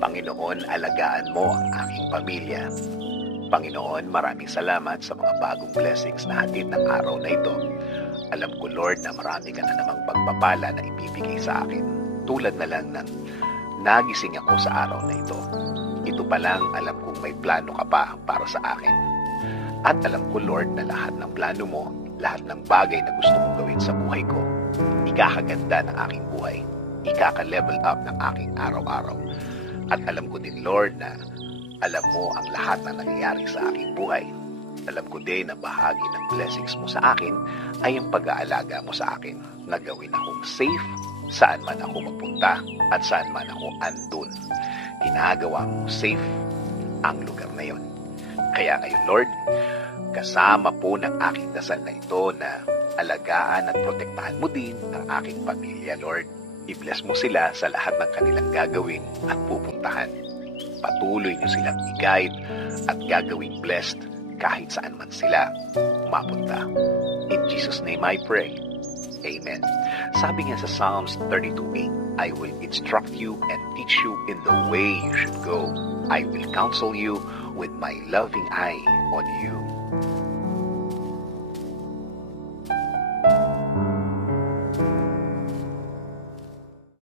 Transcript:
Panginoon, alagaan mo ang aking pamilya. Panginoon, maraming salamat sa mga bagong blessings na hatid ng araw na ito. Alam ko, Lord, na marami ka na namang pagpapala na ibibigay sa akin. Tulad na lang ng nagising ako sa araw na ito. Ito pa lang, alam kong may plano ka pa para sa akin. At alam ko, Lord, na lahat ng plano mo, lahat ng bagay na gusto mong gawin sa buhay ko, ikakaganda ng aking buhay. Ikaka-level up ng aking araw-araw. At alam ko din, Lord, na alam mo ang lahat na nangyayari sa aking buhay. Alam ko din na bahagi ng blessings mo sa akin ay ang pag-aalaga mo sa akin na gawin akong safe saan man ako mapunta at saan man ako andun. Ginagawa mo safe ang lugar na yon. Kaya ngayon, Lord, kasama po ng aking dasal na ito na alagaan at protektahan mo din ang aking pamilya, Lord. I-bless mo sila sa lahat ng kanilang gagawin at pupuntahan. Patuloy niyo silang i-guide at gagawing blessed kahit saan man sila mapunta. In Jesus' name I pray. Amen. Sabi nga sa Psalms 32:8, I will instruct you and teach you in the way you should go. I will counsel you with my loving eye on you.